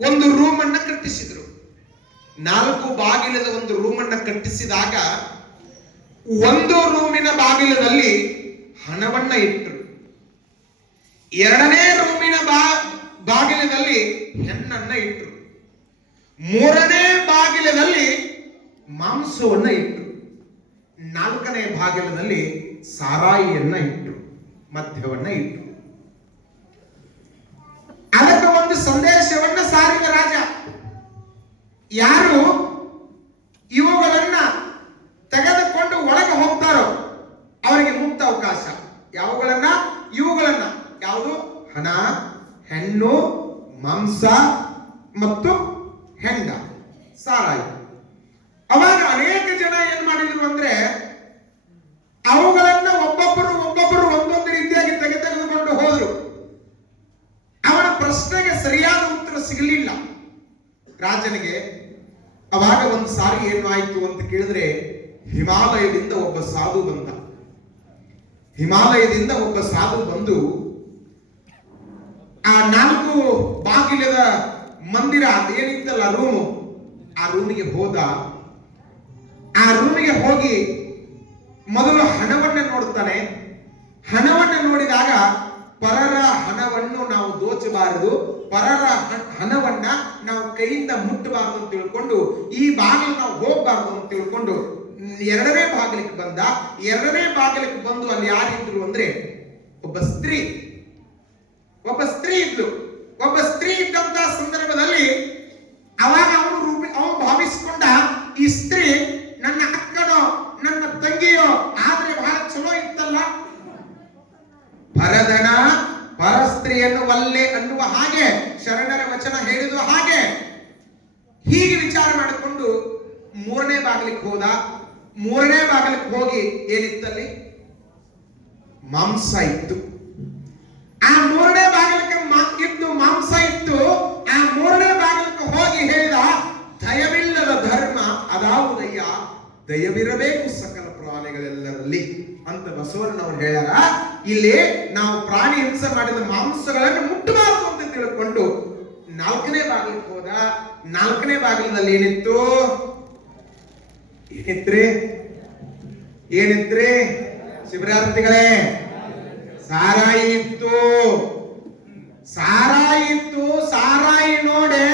ಒಂದು ರೂಮ್ ಅನ್ನ ಕಟ್ಟಿಸಿದ್ರು. ನಾಲ್ಕು ಬಾಗಿಲದ ಒಂದು ರೂಮ್ ಅನ್ನ ಕಟ್ಟಿಸಿದಾಗ ಒಂದು ರೂಮಿನ ಬಾಗಿಲದಲ್ಲಿ ಹಣವನ್ನ ಇಟ್ಟರು ಎರಡನೇ ರೂಮಿನ ಬಾ, ಬಾಗಿಲದಲ್ಲಿ ಹೆಣ್ಣನ್ನ ಇಟ್ಟರು ಮೂರನೇ ಬಾಗಿಲಿನಲ್ಲಿ ಮಾಂಸವನ್ನ ಇಟ್ಟರು ನಾಲ್ಕನೇ ಬಾಗಿಲಿನಲ್ಲಿ ಸಾರಾಯಿಯನ್ನ ಇಟ್ಟರು ಮದ್ಯವನ್ನ ಇಟ್ಟರು ಯಾರು ಇವುಗಳನ್ನ ತೆಗೆದುಕೊಂಡು ಒಳಗೆ ಹೋಗ್ತಾರೋ ಅವರಿಗೆ ಮುಕ್ತ ಅವಕಾಶ. ಯಾವುಗಳನ್ನ? ಇವುಗಳನ್ನ. ಯಾವುದು? ಹಣ, ಹೆಣ್ಣು, ಮಾಂಸ ಮತ್ತು ಹೆಂಡ. ಸಾರಾಯಿ. ಅವಾಗ ಅನೇಕ ಜನ ಏನ್ ಮಾಡಿದ್ರು ಅಂದ್ರೆ ಅವುಗಳನ್ನ ಒಬ್ಬೊಬ್ಬರು ಒಬ್ಬೊಬ್ಬರು ಒಂದೊಂದು ರೀತಿಯಾಗಿ ತೆಗೆ ತೆಗೆದುಕೊಂಡು ಹೋದ್ರು. ಅವನ ಪ್ರಶ್ನೆಗೆ ಸರಿಯಾದ ಉತ್ತರ ಸಿಗಲಿಲ್ಲ. ರಾಜನಿಗೆ, ಅವಾಗ ಒಂದು ಸಾರಿ ಏನು ಆಯ್ತು ಅಂತ ಕೇಳಿದ್ರೆ, ಹಿಮಾಲಯದಿಂದ ಒಬ್ಬ ಸಾಧು ಬಂದ. ಹಿಮಾಲಯದಿಂದ ಒಬ್ಬ ಸಾಧು ಬಂದು, ಆ ನಾಲ್ಕು ಬಾಗಿಲದ ಮಂದಿರ ಅದೇನಿತ್ತಲ್ಲ ರೂಮು ಆ ರೂಮಿಗೆ ಹೋದ. ಆ ರೂಮಿಗೆ ಹೋಗಿ ಮೊದಲು ಹಣವನ್ನ ನೋಡ್ತಾನೆ. ಹಣವನ್ನ ನೋಡಿದಾಗ ಪರರ ಹಣವನ್ನು ನಾವು ದೋಚಬಾರದು. ಪರರ ಹಣವನ್ನ ನಾವು ಕೈಯಿಂದ ಮುಟ್ಟಬಾರ್ದು ಅಂತ ತಿಳ್ಕೊಂಡು, ಈ ಬಾಗಿಲು ನಾವು ಹೋಗ್ಬಾರ್ದು ಅಂತ ತಿಳ್ಕೊಂಡು, ಎರಡನೇ ಬಾಗಿಲಿಗೆ ಬಂದ, ಎರಡನೇ ಬಾಗಿಲಿಗೆ ಬಂದು ಅಲ್ಲಿ ಯಾರಿದ್ರು ಅಂದ್ರೆ, ಒಬ್ಬ ಸ್ತ್ರೀ. ಒಬ್ಬ ಸ್ತ್ರೀ ಇದ್ಲು. ಒಬ್ಬ ಸ್ತ್ರೀ ಇದ್ದಂತ ಸಂದರ್ಭದಲ್ಲಿ ಅವಾಗ ಅವನು ರೂಪಿ, ಅವನು ಭಾವಿಸಿಕೊಂಡ, ಈ ಸ್ತ್ರೀ ನನ್ನ ಅಕ್ಕನೋ, ನನ್ನ ತಂಗಿಯೋ, ಆದ್ರೆ ಬಹಳ ಚಲೋ ಇತ್ತಲ್ಲ. ಪರದನ ಪರಸ್ತ್ರೀಯನ್ನು ಅನ್ನುವ ಹಾಗೆ ಶರಣರ ವಚನ ಹೇಳಿದ್ರು ಹಾಗೆ. ಹೀಗೆ ವಿಚಾರ ಮಾಡಿಕೊಂಡು ಮೂರನೇ ಬಾಗಿಲಿಗೆ ಹೋದ. ಮೂರನೇ ಬಾಗಿಲಿಗೆ ಹೋಗಿ ಏನಿತ್ತಲ್ಲಿ? ಮಾಂಸ ಇತ್ತು. ಆ ಮೂರನೇ ಬಾಗಿಲಕ್ಕೆ ಇದ್ದು ಮಾಂಸ ಇತ್ತು. ಆ ಮೂರನೇ ಬಾಗಿಲಕ್ಕೆ ಹೋಗಿ ಹೇಳಿದ, ದಯವಿಲ್ಲದ ಧರ್ಮ ಅದಾವುದಯ್ಯ, ದಯವಿರಬೇಕು ಸಕಲ ಪ್ರಾಣಿಗಳೆಲ್ಲರಲ್ಲಿ ಅಂತ ಬಸವಣ್ಣನವರು ಹೇಳ್ಯಾರ. ಇಲ್ಲಿ ನಾವು ಪ್ರಾಣಿ ಹಿಂಸೆ ಮಾಡಿದ ಮಾಂಸಗಳನ್ನು ಮುಟ್ಟಬಾರದು ಅಂತ ತಿಳ್ಕೊಂಡು ನಾಲ್ಕನೇ ಬಾಗಿಲಿಗೆ ಹೋದ. ನಾಲ್ಕನೇ ಬಾಗಿಲಿನಲ್ಲಿ ಏನಿತ್ತು? ಏನಿತ್ರಿ? ಏನಿತ್ರಿ? ಶಿವರಾತ್ರಿಗಳೇ ಸಾರಾಯಿ ಇತ್ತು. ಸಾರಾಯಿ ಇತ್ತು, ಸಾರಾಯಿ ನೋಡೆ,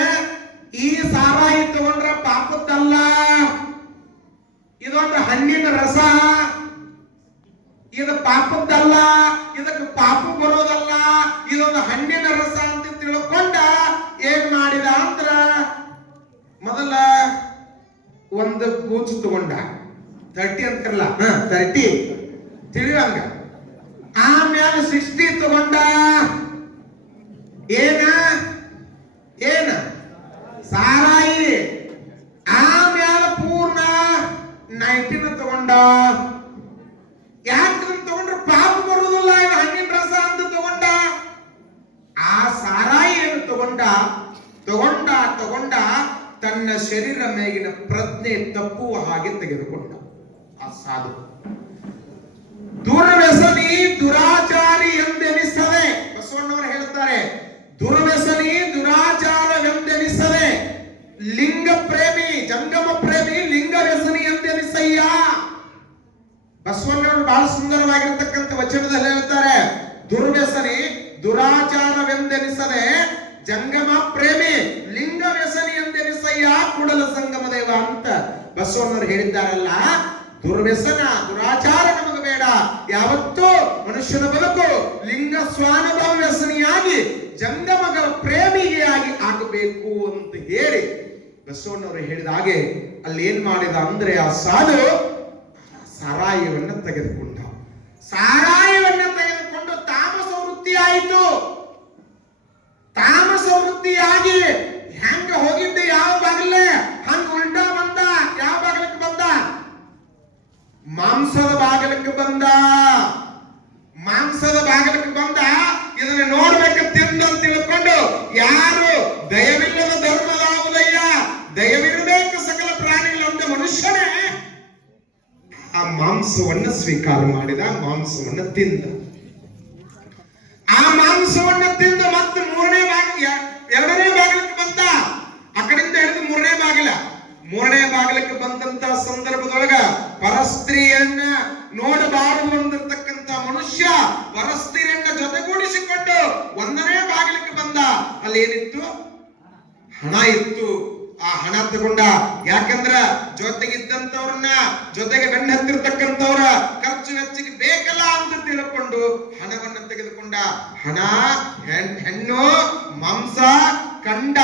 ಈ ಸಾರಾಯಿ ತಗೊಂಡ್ರ ಪಾಪದ್ದಲ್ಲ ಇದೊಂದು ಹಣ್ಣಿನ ರಸ ಇದು ಪಾಪದ್ದಲ್ಲ ಇದಕ್ಕೆ ಪಾಪ ಬರೋದಲ್ಲ ಇದೊಂದು ಹಣ್ಣಿನ ರಸ ಅಂತ ತಿಳ್ಕೊಂಡ ಏನ್ ಮಾಡಿದ ಅಂದ್ರ ಮೊದಲ ಒಂದು ಕೂಚು ತಗೊಂಡ. ತರ್ಟಿ ಹ. ತರ್ಟಿ. ತಿಳಿಯಂಗ? ಆಮ್ಯಾಲ ಸಿಕ್ಸ್ಟಿ ತಗೊಂಡ. ಏನ ಸಾರಾಯಿ ಆಮ್ಯಾಲ ಪೂರ್ಣ ನೈನ್ಟೀನ್ ತಗೊಂಡ. ಯಾಕೆ ತಗೊಂಡ್ರೆ ಪಾಪ ಬರುವುದಿಲ್ಲ ಹಣ್ಣಿನ ರಸ ಅಂತ ತಗೊಂಡ. ಆ ಸಾರಾಯಿ ಏನು ತಗೊಂಡ ತಗೊಂಡ ತಗೊಂಡ ತನ್ನ ಶರೀರ ಮೇಗಿನ ಪ್ರಜ್ಞೆ ತಪ್ಪುವ ಹಾಗೆ ತೆಗೆದುಕೊಂಡ. ಆ ಸಾಧು. ದುರ್ವ್ಯಸನಿ ದುರಾಚಾರಿ ಎಂದೆನಿಸದೆ ಬಸವಣ್ಣವರು ಹೇಳ್ತಾರೆ ದುರ್ವ್ಯಸನಿ ದುರಾಚಾರವೆಂದೆನಿಸದೆ ಲಿಂಗ ಪ್ರೇಮಿ ಜಂಗಮ ಪ್ರೇಮಿ ಬಸವಣ್ಣವರು ಬಹಳ ಸುಂದರವಾಗಿರ್ತಕ್ಕಂಥ ವಚನದಲ್ಲಿ ಹೇಳ್ತಾರೆ, ದುರ್ವ್ಯಸನಿ ದುರಾಚಾರವೆಂದೆನಿಸದೆ ಜಂಗಮ ಪ್ರೇಮಿ ಲಿಂಗ ವ್ಯಸನಿ ಎಂದೆನಿಸಯ್ಯ ಕೂಡಲ ಸಂಗಮ ದೇವ ಅಂತ ಬಸವಣ್ಣರು ಹೇಳಿದ್ದಾರಲ್ಲ. ದುರ್ವ್ಯಸನ, ದುರಾಚಾರ ನಮಗೆ ಬೇಡ. ಯಾವತ್ತೂ ಮನುಷ್ಯನ ಬದುಕು ಲಿಂಗ ಸ್ವಾನುಭವ ವ್ಯಸನಿಯಾಗಿ ಜಂಗಮಗಳ ಪ್ರೇಮಿಗೆಯಾಗಿ ಆಗಬೇಕು ಅಂತ ಹೇಳಿ ಬಸವಣ್ಣವರು ಹೇಳಿದ ಹಾಗೆ ಅಲ್ಲಿ ಏನ್ ಮಾಡಿದ ಅಂದ್ರೆ ಆ ಸಾಧು ಸಾರಾಯವನ್ನ ತೆಗೆದುಕೊಂಡ. ಸಾರಾಯವನ್ನ ತೆಗೆದುಕೊಂಡು ತಾಮಸ ವೃತ್ತಿ ಆಯಿತು ತಾಮಸ ವೃತ್ತಿಯಾಗಿ ಹೆಂಗ ಹೋಗಿದ್ದೆ ಯಾವ ಬಾಗಿಲೇ? ಹಂಗ ಉಲ್ಟಾ ಬಂದ, ಯಾವ ಬಾಗಿಲಕ್ಕೆ ಬಂದ? ಮಾಂಸದ ಬಾಗಿಲಕ್ಕೆ ಮಾಂಸವನ್ನ ಸ್ವೀಕಾರ ಮಾಡಿದ, ಮಾಂಸವನ್ನ ತಿಂದ. ಆ ಮಾಂಸವನ್ನ ತಿಂದ ಮತ್ತೆ ಮೂರನೇ ಬಾಗಿ ಎರಡನೇ ಬಾಗಿಲಕ್ಕೆ ಬಂದ ಮೂರನೇ ಬಾಗಿಲ ಮೂರನೇ ಬಾಗಿಲಕ್ಕೆ ಬಂದಂತ ಸಂದರ್ಭದೊಳಗ ಪರಸ್ತ್ರೀಯನ್ನ ನೋಡಬಾರದು ಅಂದಿರ್ತಕ್ಕಂತ ಮನುಷ್ಯ ಪರಸ್ತ್ರೀಯನ್ನ ಜೊತೆಗೂಡಿಸಿಕೊಂಡು ಒಂದನೇ ಬಾಗಿಲಕ್ಕೆ ಬಂದ. ಅಲ್ಲಿ ಏನಿತ್ತು? ಹಣ ಇತ್ತು. ಆ ಹಣ ತಗೊಂಡ. ಯಾಕಂದ್ರ ಜೊತೆಗಿದ್ದಂತವ್ರನ್ನ ಜೊತೆಗೆ ಗಂಡ ಹತ್ತಿರ್ತಕ್ಕಂಥವ್ರ ಖರ್ಚು ವೆಚ್ಚಿಗೆ ಬೇಕಲ್ಲ ಅಂತ ತಿಳ್ಕೊಂಡು ಹಣವನ್ನ ತೆಗೆದುಕೊಂಡ. ಹಣ, ಹೆಣ್- ಹೆಣ್ಣು, ಮಾಂಸ, ಕಂಡ,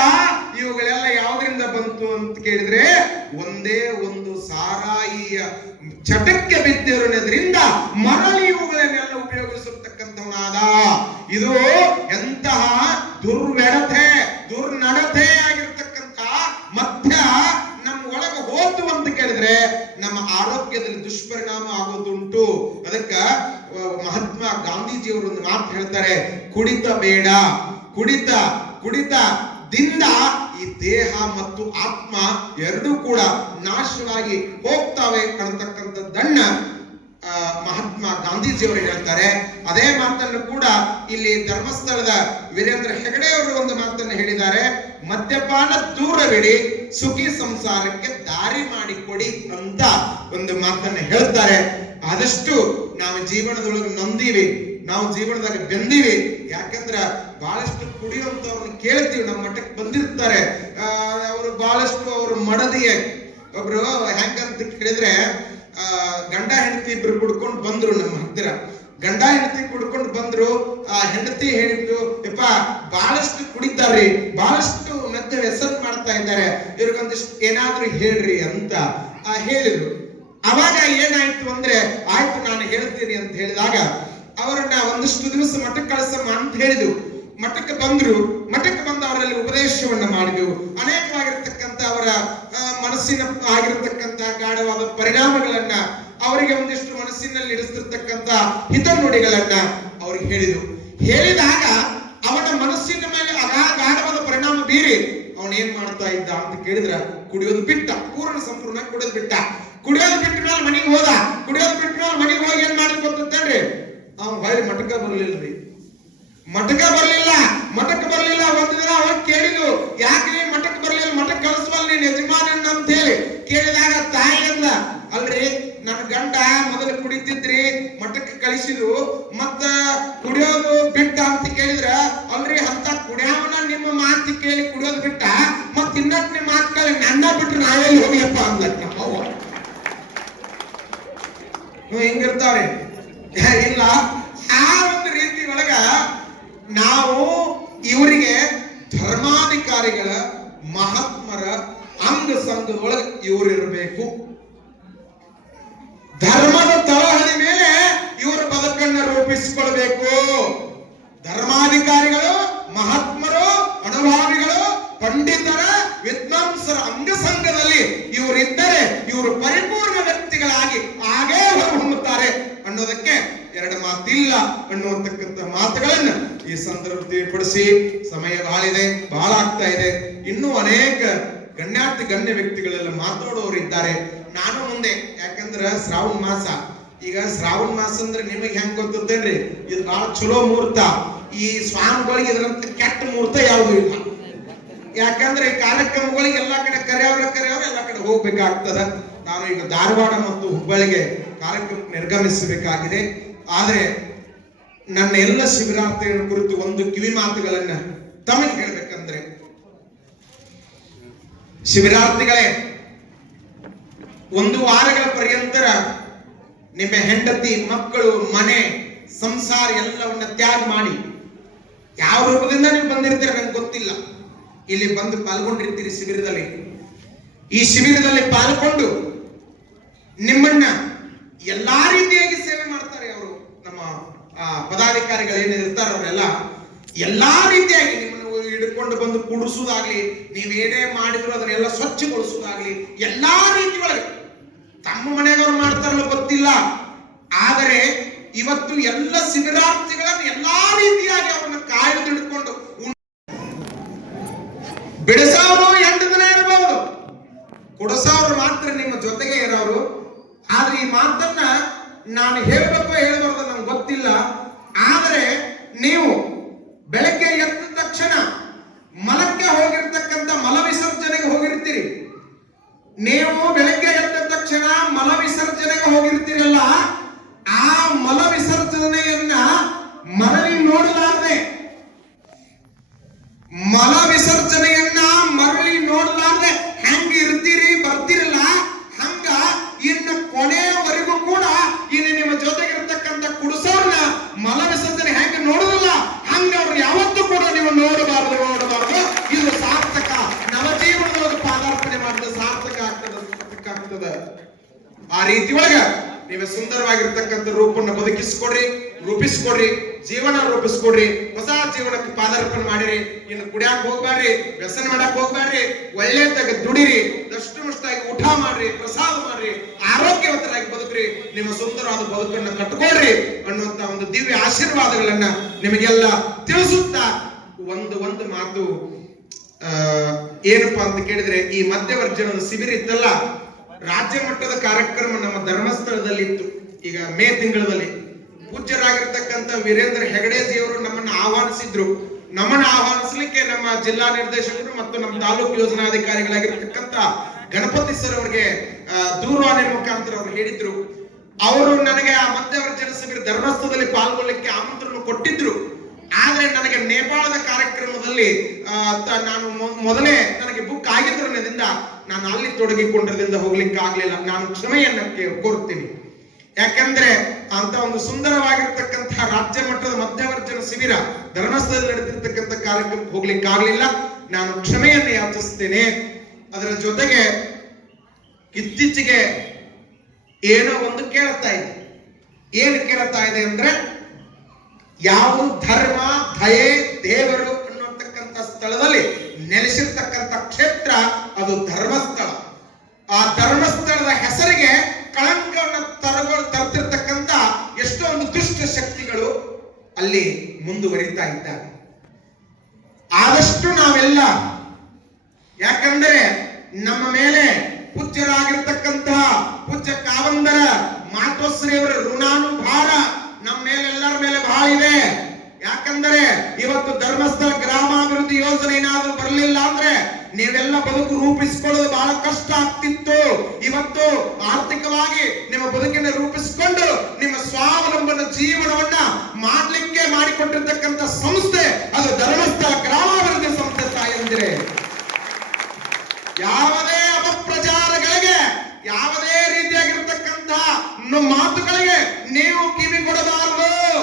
ಇವುಗಳೆಲ್ಲ ಯಾವುದರಿಂದ ಬಂತು ಅಂತ ಕೇಳಿದ್ರೆ ಒಂದೇ ಒಂದು ಸಾರಾಯಿಯ ಚಟಕ್ಕೆ ಬಿದ್ದಿರೋದ್ರಿಂದ ಮರಳಿ ಇವುಗಳನ್ನೆಲ್ಲ ಉಪಯೋಗಿಸಿರ್ತಕ್ಕಂಥವನಾದ. ಇದು ಗಾಂಧೀಜಿಯವರು ಒಂದು ಮಾತು ಹೇಳ್ತಾರೆ, ಕುಡಿತ ಬೇಡ, ಕುಡಿತ ಕುಡಿತ, ದಿಂದ ಈ ದೇಹ ಮತ್ತು ಆತ್ಮ ಎರಡೂ ಕೂಡ ನಾಶವಾಗಿ ಹೋಗ್ತಾವೆ ಅನ್ನತಕ್ಕಂಥದ್ದನ್ನ ಮಹಾತ್ಮ ಗಾಂಧೀಜಿಯವರು ಹೇಳ್ತಾರೆ. ಅದೇ ಮಾತನ್ನು ಕೂಡ ಇಲ್ಲಿ ಧರ್ಮಸ್ಥಳದ ವೀರೇಂದ್ರ ಹೆಗಡೆ ಅವರು ಒಂದು ಮಾತನ್ನು ಹೇಳಿದ್ದಾರೆ. ಮದ್ಯಪಾನ ದೂರವಿಡಿ, ಸುಖಿ ಸಂಸಾರಕ್ಕೆ ದಾರಿ ಮಾಡಿಕೊಡಿ ಅಂತ ಒಂದು ಮಾತನ್ನು ಹೇಳ್ತಾರೆ. ಆದಷ್ಟು ನಾವು ಜೀವನದೊಳಗೆ ನಂದೀವಿ ನಾವು ಜೀವನದಾಗ ಬೆಂದೀವಿ. ಯಾಕಂದ್ರ ಬಹಳಷ್ಟು ಕುಡಿಯುವಂತವ್ರನ್ನ ಕೇಳ್ತೀವಿ ನಮ್ಮ ಮಟ್ಟಕ್ಕೆ ಬಂದಿರ್ತಾರೆ. ಅವರು ಬಹಳಷ್ಟು ಅವರು ಮಡದಿಗೆ. ಒಬ್ರು ಹೆಂಗಂತ ಕೇಳಿದ್ರೆ ಆ, ಗಂಡ ಹೆಂಡತಿ ಇಬ್ರು ಕುಡ್ಕೊಂಡು ಬಂದ್ರು ನಮ್ಮ ಹತ್ತಿರ. ಗಂಡ ಹೆಂಡತಿ ಕುಡ್ಕೊಂಡು ಬಂದ್ರು ಆ ಹೆಂಡತಿ ಹೇಳಿದ್ರು ಯಪ್ಪ ಬಹಳಷ್ಟು ಕುಡಿತಾರ್ರಿ ಬಹಳಷ್ಟು ಮಧ್ಯ ಹೆಸರು ಮಾಡ್ತಾ ಇದ್ದಾರೆ. ಇವ್ರಿಗೊಂದಿಷ್ಟು ಏನಾದ್ರೂ ಹೇಳ್ರಿ ಅಂತ ಹೇಳಿದ್ರು. ಅವಾಗ ಏನಾಯ್ತು ಅಂದ್ರೆ, ಆಯ್ತು ನಾನು ಹೇಳ್ತೀನಿ ಅಂತ ಹೇಳಿದಾಗ, ಅವರನ್ನ ಒಂದಿಷ್ಟು ದಿವಸ ಮಠಕ್ಕೆ ಕಳಿಸಮ್ಮ ಅಂತ ಹೇಳಿದ್ರು. ಮಠಕ್ಕೆ ಬಂದ್ರು. ಮಠಕ್ಕೆ ಬಂದು ಅವರಲ್ಲಿ ಉಪದೇಶವನ್ನ ಮಾಡಿದೆವು ಅನೇಕವಾಗಿರ್ತಕ್ಕಂಥ ಅವರ ಮನಸ್ಸಿನ ಆಗಿರತಕ್ಕಂತಹ ಗಾಢವಾದ ಪರಿಣಾಮಗಳನ್ನ, ಅವರಿಗೆ ಒಂದಿಷ್ಟು ಮನಸ್ಸಿನಲ್ಲಿ ಇಡಿಸ್ತಿರ್ತಕ್ಕಂಥ ಹಿತನುಡಿಗಳನ್ನ ಅವ್ರಿಗೆ ಹೇಳಿದ್ರು. ಹೇಳಿದಾಗ ಅವನ ಮನಸ್ಸಿನ ಮೇಲೆ ಅಗಾಢವಾದ ಗಾಢವಾದ ಪರಿಣಾಮ ಬೀರಿ, ಅವನೇನ್ ಮಾಡ್ತಾ ಇದ್ದ ಅಂತ ಕೇಳಿದ್ರ? ಕುಡಿಯೋದು ಬಿಟ್ಟ, ಪೂರ್ಣ ಸಂಪೂರ್ಣ ಕುಡಿಯೋದು ಬಿಟ್ಟ. ಕುಡಿಯೋದು ಬಿಟ್ಟ ಮೇಲೆ ಮನೆಗೆ ಹೋದ, ಕುಡಿಯೋದು ಬಿಟ್ಟ ಮೇಲೆ ಮನೆಗೆ ಹೋಗಿ ಏನ್ ಮಾಡಿ ಗೊತ್ತೇನ್ರಿ ಅವ್ನ ಬಾಯಿ ಮಟಕ ಬರ್ಲಿಲ್ರಿ. ಮಟಕ ಬರ್ಲಿಲ್ಲ, ಮಠಕ್ಕೆ ಬರ್ಲಿಲ್ಲ, ಒಂದು ದಿನ ಅವಾಗ ಕೇಳಿದ್ರು ಯಾಕೆ ನೀನ್ ಮಠಕ್ಕೆ ಬರ್ಲಿಲ್ಲ, ಮಠಕ್ಕೆ ಕಳಿಸ್ವಲ್ ನೀನ್ ಯಜಮಾನನ್ ಅಂತ ಹೇಳಿ ಕೇಳಿದಾಗ ತಾಯಿ ಅಂದ ಅಲ್ರಿ ನನ್ನ ಗಂಡ ಮೊದಲು ಕುಡಿತಿದ್ರಿ, ಮಠಕ್ಕೆ ಕಳಿಸಿದ್ರು ಮತ್ತ ಕುಡಿಯೋದು ಬಿಟ್ಟ ಅಂತ ಕೇಳಿದ್ರ ಅಲ್ರಿ ಅಂತ ಕುಡಿಯವನ ನಿಮ್ಮ ಮಾತು ಕೇಳಿ ಕುಡಿಯೋದು ಬಿಟ್ಟ ಮತ್ ಇನ್ನೊಂದ್ ನಿಮ್ಮ ಮಾತು ಕೇಳಿ ನನ್ನ ಬಿಟ್ರೆ ನಾವೆಲ್ಲಿ ಹೋಗಿಯಪ್ಪ ಅಂದ್ಲಕ್ಕ ಅವ್ವ. ಇವ್ ಹಿಂಗಿರ್ತಾವ್ರಿ ಇಲ್ಲ ಆ ಒಂದು ರೀತಿ ಒಳಗ ನಾವು ಇವರಿಗೆ ಧರ್ಮಾಧಿಕಾರಿಗಳ ಮಹಾತ್ಮರ ಅಂಗ ಸಂಘದೊಳಗೆ ಇವರು ಇರಬೇಕು ಧರ್ಮದ ತಳಹದಿ ಮೇಲೆ ಇವರ ಬದುಕನ್ನು ರೂಪಿಸಿಕೊಳ್ಬೇಕು. ಧರ್ಮಾಧಿಕಾರಿಗಳು, ಮಹಾತ್ಮರು, ಅನುಭಾವಿಗಳು, ಪಂಡಿತರ, ವಿದ್ವಾಂಸರ ಅಂಗಸಂಗದಲ್ಲಿ ಇವರಿದ್ದರೆ ಇವರು ಪರಿಪೂರ್ಣ ವ್ಯಕ್ತಿಗಳಾಗಿ ಆಗೇ ಹೊರಹೊಮ್ಮುತ್ತಾರೆ ಅನ್ನೋದಕ್ಕೆ ಎರಡು ಮಾತಿಲ್ಲ ಅನ್ನುವಂತಕ್ಕಂಥ ಮಾತುಗಳನ್ನು ಈ ಸಂದರ್ಭದಲ್ಲಿ ಪಡಿಸಿ ಸಮಯ ಬಹಳ ಇದೆ ಬಹಳ ಆಗ್ತಾ ಇದೆ. ಇನ್ನೂ ಅನೇಕ ಗಣ್ಯಾತಿ ಗಣ್ಯ ವ್ಯಕ್ತಿಗಳೆಲ್ಲ ಮಾತಾಡೋರು ಇದ್ದಾರೆ. ನಾನು ಮುಂದೆ, ಯಾಕಂದ್ರ ಶ್ರಾವಣ ಮಾಸ. ಈಗ ಶ್ರಾವಣ ಮಾಸ ಅಂದ್ರೆ ನಿಮಗೆ ಹೆಂಗ್ ಗೊತ್ತೇನ್ರಿ ಇದು ಬಹಳ ಚಲೋ ಮುಹೂರ್ತ. ಈ ಸ್ವಾಮಿಗಳಿಗೆ ಇದರಂತ ಕೆಟ್ಟ ಮುಹೂರ್ತ ಯಾವುದು ಇಲ್ಲ. ಯಾಕಂದ್ರೆ ಈ ಕಾರ್ಯಕ್ರಮಗಳಿಗೆ ಎಲ್ಲಾ ಕಡೆ ಕರೆಯವ್ರ ಕರೆಯವ್ರ ಎಲ್ಲಾ ಕಡೆ ಹೋಗ್ಬೇಕಾಗ್ತದ. ನಾನು ಈಗ ಧಾರವಾಡ ಮತ್ತು ಹುಬ್ಬಳ್ಳಿಗೆ ಕಾರ್ಯಕ್ರಮ ನಿರ್ಗಮಿಸಬೇಕಾಗಿದೆ. ಆದ್ರೆ ನನ್ನ ಎಲ್ಲ ಶಿಬಿರಾರ್ಥಿಗಳ ಕುರಿತು ಒಂದು ಕಿವಿ ಮಾತುಗಳನ್ನ ತಮಗೆ ಹೇಳ್ಬೇಕಂದ್ರೆ ಶಿಬಿರಾರ್ಥಿಗಳೇ, ಒಂದು ವಾರಗಳ ಪರ್ಯಂತರ ನಿಮ್ಮ ಹೆಂಡತಿ, ಮಕ್ಕಳು, ಮನೆ, ಸಂಸಾರ ಎಲ್ಲವನ್ನ ತ್ಯಾಗ ಮಾಡಿ, ಯಾವ ರೂಪದಿಂದ ನೀವು ಬಂದಿರ್ತೀರ ನನಗೆ ಗೊತ್ತಿಲ್ಲ. ಇಲ್ಲಿ ಬಂದು ಪಾಲ್ಗೊಂಡಿರ್ತೀರಿ ಶಿಬಿರದಲ್ಲಿ. ಈ ಶಿಬಿರದಲ್ಲಿ ಪಾಲ್ಗೊಂಡು ನಿಮ್ಮನ್ನ ಎಲ್ಲಾ ರೀತಿಯಾಗಿ ಸೇವೆ ಮಾಡ್ತಾರೆ ಅವರು. ನಮ್ಮ ಪದಾಧಿಕಾರಿಗಳು ಏನಿರ್ತಾರ ಅವರೆಲ್ಲ ಎಲ್ಲಾ ರೀತಿಯಾಗಿ ಹಿಡ್ಕೊಂಡು ಬಂದು ಕುಡಿಸೋದಾಗ್ಲಿ ನೀವೇನೇ ಮಾಡಿದ್ರು ಅದನ್ನೆಲ್ಲ ಸ್ವಚ್ಛಗೊಳಿಸೋದಾಗ್ಲಿ ಎಲ್ಲಾ ರೀತಿ ಒಳಗೆ ತಮ್ಮ ಮನೆಯವರು ಮಾಡ್ತಾರಲ್ಲ ಗೊತ್ತಿಲ್ಲ. ಆದರೆ ಇವತ್ತು ಎಲ್ಲ ಶಿಬಿರಾರ್ಥಿಗಳನ್ನು ಎಲ್ಲಾ ರೀತಿಯಾಗಿ ಅವರನ್ನ ಕಾಯ್ದು ಹಿಡ್ಕೊಂಡು ಬಿಡಿಸೋರು ಎಂಟು ದಿನ ಇರಬಹುದು ಕೊಡಸೋರು ಮಾತ್ರ ನಿಮ್ಮ ಜೊತೆಗೆ ಇರೋರು. ಆದ್ರೆ ಈ ಮಾತನ್ನ ನಾನು ಹೇಳಬೇಕು ಹೇಳಬಾರ್ದು ನಂಗೆ ಗೊತ್ತಿಲ್ಲ. ಆದರೆ ನೀವು ಬೆಳಗ್ಗೆ ಎದ್ದ ತಕ್ಷಣ ಮಲಕ್ಕೆ ಹೋಗಿರ್ತಕ್ಕಂಥ ಮಲ ವಿಸರ್ಜನೆಗೆ ಹೋಗಿರ್ತೀರಿ. ನೀವು ಬೆಳಗ್ಗೆ ಎದ್ದ ತಕ್ಷಣ ಮಲ ವಿಸರ್ಜನೆಗೆ ಹೋಗಿರ್ತೀರಲ್ಲ, ಆ ಮಲ ವಿಸರ್ಜನೆಯನ್ನ ಮರಳಿ ನೋಡಲಾರದೆ ರೂಪಿಸ್ಕೊಡ್ರಿ ಜೀವನ ರೂಪಿಸ್ಕೊಡ್ರಿ, ಹೊಸ ಜೀವನಕ್ಕೆ ಪಾದಾರ್ಪಣೆ ಮಾಡಿರಿ. ಇನ್ನು ಕುಡಿಯಾಕ ಹೋಗ್ಬ್ಯಾಡ್ರಿ, ವ್ಯಸನ ಮಾಡಕ್ ಹೋಗ್ಬ್ಯಾಡ್ರಿ, ಒಳ್ಳೆದಾಗ ದುಡಿರಿ ದಷ್ಟು ಮುಷ್ಟಾಗಿ ಊಟ ಮಾಡ್ರಿ, ಪ್ರಸಾದ ಮಾಡ್ರಿ, ಆರೋಗ್ಯವಂತರಾಗಿ ಬದುಕ್ರಿ, ನಿಮ್ಮ ಸುಂದರವಾದ ಬದುಕನ್ನ ಕಟ್ಕೊಳ್ರಿ ಅನ್ನುವಂತ ಒಂದು ದಿವ್ಯ ಆಶೀರ್ವಾದಗಳನ್ನ ನಿಮಗೆಲ್ಲ ತಿಳಿಸುತ್ತಾ ಒಂದು ಒಂದು ಮಾತು ಏನಪ್ಪಾ ಅಂತ ಕೇಳಿದ್ರೆ, ಈ ಮಧ್ಯವರ್ಜನದ ಶಿಬಿರ ಇತ್ತಲ್ಲ, ರಾಜ್ಯ ಮಟ್ಟದ ಕಾರ್ಯಕ್ರಮ ನಮ್ಮ ಧರ್ಮಸ್ಥಳದಲ್ಲಿ ಇತ್ತು. ಈಗ ಮೇ ತಿಂಗಳಲ್ಲಿ. ಪೂಜ್ಯರಾಗಿರ್ತಕ್ಕಂಥ ವೀರೇಂದ್ರ ಹೆಗಡೆಜಿಯವರು ನಮ್ಮನ್ನ ಆಹ್ವಾನಿಸಿದ್ರು. ನಮ್ಮನ್ನ ಆಹ್ವಾನಿಸಲಿಕ್ಕೆ ನಮ್ಮ ಜಿಲ್ಲಾ ನಿರ್ದೇಶಕರು ಮತ್ತು ನಮ್ಮ ತಾಲೂಕು ಯೋಜನಾಧಿಕಾರಿಗಳಾಗಿರ್ತಕ್ಕಂಥ ಗಣಪತಿ ಸರ್ ಅವರಿಗೆ ದೂರವಾಣಿ ಮುಖಾಂತರ ಅವರು ಹೇಳಿದ್ರು. ಅವರು ನನಗೆ ಆ ಮಧ್ಯವರ್ಜನ ಜನಸಭೆ ಧರ್ಮಸ್ಥಳದಲ್ಲಿ ಪಾಲ್ಗೊಳ್ಳಲಿಕ್ಕೆ ಆಮಂತ್ರಣ ಕೊಟ್ಟಿದ್ರು. ಆದ್ರೆ ನನಗೆ ನೇಪಾಳದ ಕಾರ್ಯಕ್ರಮದಲ್ಲಿ ನಾನು ಮೊದಲೇ ನನಗೆ ಬುಕ್ ಆಗಿದ್ರಿಂದ ನಾನು ಅಲ್ಲಿ ತೊಡಗಿಕೊಂಡಿರೋದ್ರಿಂದ ಹೋಗ್ಲಿಕ್ಕೆ ಆಗ್ಲಿಲ್ಲ. ನಾನು ಕ್ಷಮೆಯನ್ನ ಕೇ- ಕೋರುತ್ತೀನಿ. ಯಾಕಂದ್ರೆ ಅಂತ ಒಂದು ಸುಂದರವಾಗಿರ್ತಕ್ಕಂತಹ ರಾಜ್ಯ ಮಟ್ಟದ ಮಧ್ಯವರ್ಜನ ಶಿಬಿರ ಧರ್ಮಸ್ಥಳದಲ್ಲಿ ನಡೆದಿರ್ತಕ್ಕಂಥ ಕಾರ್ಯಕ್ರಮಕ್ಕೆ ಹೋಗ್ಲಿಕ್ಕೆ ಆಗ್ಲಿಲ್ಲ ನಾನು ಕ್ಷಮೆಯನ್ನು ಯಾಚಿಸ್ತೇನೆ. ಅದರ ಜೊತೆಗೆ ಇತ್ತೀಚೆಗೆ ಏನೋ ಒಂದು ಕೇಳ್ತಾ ಇದೆ. ಏನು ಕೇಳ್ತಾ ಇದೆ ಅಂದ್ರೆ ಯಾವ ಧರ್ಮ, ದಯೆ, ದೇವರು ಅನ್ನುವಂತಕ್ಕಂಥ ಸ್ಥಳದಲ್ಲಿ ನೆಲೆಸಿರ್ತಕ್ಕಂಥ ಕ್ಷೇತ್ರ ಅದು ಧರ್ಮಸ್ಥಳ. ಆ ಧರ್ಮಸ್ಥಳದ ಅಲ್ಲಿ ಮುಂದುವರಿತಾ ಇದ್ದಾರೆ. ಆದಷ್ಟು ನಾವೆಲ್ಲ ಯಾಕಂದರೆ ನಮ್ಮ ಮೇಲೆ ಪೂಜ್ಯರಾಗಿರ್ತಕ್ಕಂತಹ ಪೂಜ್ಯ ಕಾವಂದರ ಮಾತೋಶ್ರೀಯವರ ಋಣಾನುಭಾರ ನಮ್ಮ ಮೇಲೆಲ್ಲರ ಮೇಲೆ ಬಹಳ ಇದೆ ಯಾಕಂದರೆ ಇವತ್ತು ಧರ್ಮಸ್ಥಳ ಗ್ರಾಮಾಭಿವೃದ್ಧಿ ಯೋಜನೆ ಏನಾದ್ರೂ ಬರಲಿಲ್ಲ ಅಂದ್ರೆ ನೀವೆಲ್ಲ ಬದುಕು ರೂಪಿಸಿಕೊಳ್ಳೋದು ಬಹಳ ಕಷ್ಟ ಆಗ್ತಿತ್ತು ಇವತ್ತು ಆರ್ಥಿಕವಾಗಿ ನಿಮ್ಮ ಬದುಕಿನ ರೂಪಿಸಿಕೊಂಡು ನಿಮ್ಮ ಸ್ವಾವಲಂಬನ ಜೀವನವನ್ನ ಮಾಡ್ಲಿಕ್ಕೆ ಮಾಡಿಕೊಟ್ಟಿರ್ತಕ್ಕಂಥ ಸಂಸ್ಥೆ ಅದು ಧರ್ಮಸ್ಥಳ ಗ್ರಾಮಾಭಿವೃದ್ಧಿ ಸಂಸ್ಥೆ ತಾಯಂದಿರೆ ಯಾವುದೇ ಅಪಪ್ರಚಾರಗಳಿಗೆ ಯಾವುದೇ ರೀತಿಯಾಗಿರ್ತಕ್ಕಂತಹ ಮಾತುಗಳಿಗೆ ನೀವು ಕಿವಿ ಕೊಡಬಾರದು.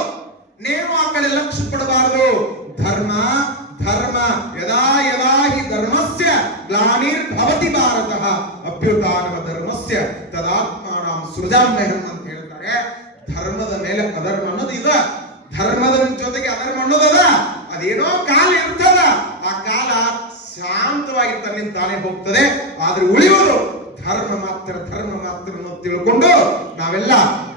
ನೀವು ಆ ಕಡೆ ಲಕ್ಷ ಕೊಡಬಾರದು. ಧರ್ಮ ಧರ್ಮ, ಯದಾ ಯದಾ ಹಿ ಧರ್ಮಸ್ಯ ಗ್ಲಾನಿರ್ಭವತಿ ಭಾರತಃ ಅಭ್ಯುತಾನವ ಧರ್ಮಸ್ಯ ತದಾತ್ಮಾನಾಂ ಸೃಜಾಮ್ಯಹಂ ಅಂತ ಹೇಳ್ತಾರೆ. ಧರ್ಮದ ಮೇಲೆ ಅಧರ್ಮ ಅನ್ನೋದು ಇದ. ಧರ್ಮದ ಜೊತೆಗೆ ಅಧರ್ಮ ಅನ್ನೋದದ ಅದೇನೋ ಕಾಲ ಇರ್ತದ. ಆ ಕಾಲ ಶಾಂತವಾಗಿ ತನ್ನಿಂದ ತಾನೇ ಹೋಗ್ತದೆ. ಆದ್ರೆ ಉಳಿಯುವುದು ಧರ್ಮ ಮಾತ್ರ ಧರ್ಮ ಮಾತ್ರ ಅನ್ನೋದು ತಿಳ್ಕೊಂಡು ನಾವೆಲ್ಲ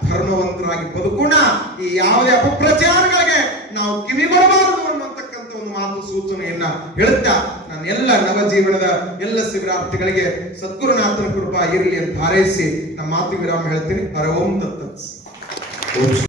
ಧರ್ಮವಂತರಾಗಿ ಬದುಕೋಣ. ಈ ಯಾವುದೇ ಅಪಪ್ರಚಾರಗಳಿಗೆ ನಾವು ಕಿವಿ ಬರಬಾರದು ಅನ್ನುವಂತಕ್ಕಂಥ ಒಂದು ಮಾತು ಸೂಚನೆಯನ್ನ ಹೇಳುತ್ತಾ ನಾನು ಎಲ್ಲ ನವಜೀವನದ ಎಲ್ಲ ಶಿಬಿರಾರ್ಥಿಗಳಿಗೆ ಸದ್ಗುರುನಾಥನ ಕೃಪಾ ಇರಲಿ ಅಂತ ಹಾರೈಸಿ ನಮ್ಮ ಮಾತು ವಿರಾಮ ಹೇಳ್ತೀನಿ. ಹರ ಓಂ ತತ್ತ